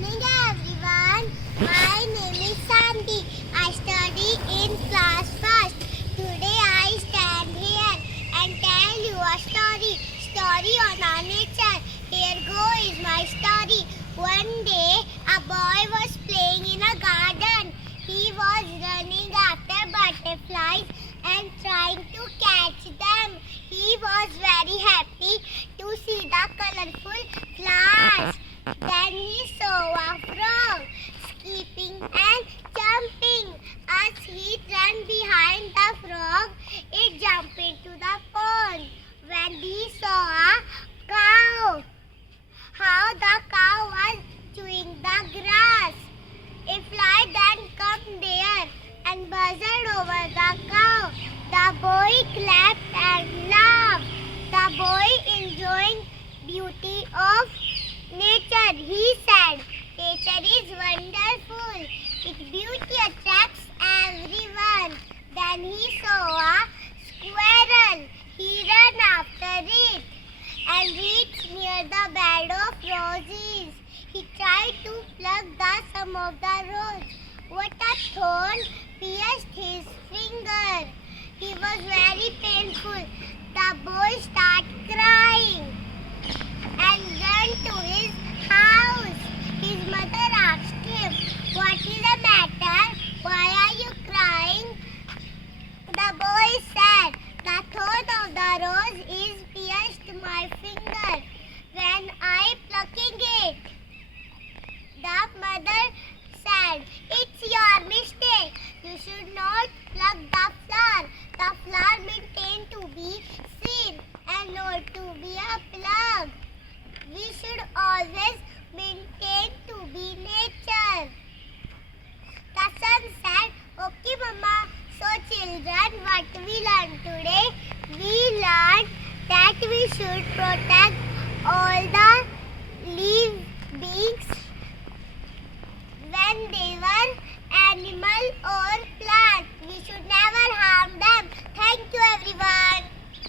morning everyone. My name is Sandy. I study in class first. Today I stand here and tell you a story on our nature. Here is my story. One day a boy was playing in a garden. He was running after butterflies and trying to catch them. He was very happy to see the colorful flowers. Then he saw a frog skipping and jumping. As he ran behind the frog, it jumped into the pond. When he saw a cow, how the cow was chewing the grass. A fly then came there and buzzed over the cow. The boy clapped and laughed. The boy enjoying beauty of nature. He said, nature is wonderful. Its beauty attracts everyone. Then he saw a squirrel. He ran after it and reached near the bed of roses. He tried to pluck the stem of the rose, but a thorn pierced his finger. He was very painful. The boy started crying and ran to his house. His mother asked him, "What is the matter? Why are you crying?" The boy said, "The thorn of the rose is pierced my finger when I plucking it." The mother said, "It's your mistake. You should not pluck the flower. The flower meant to be seen and not to be a plug. We should always maintain to be nature." The son said, "Okay, Mama." So children, what we learned today? We learned that we should protect all the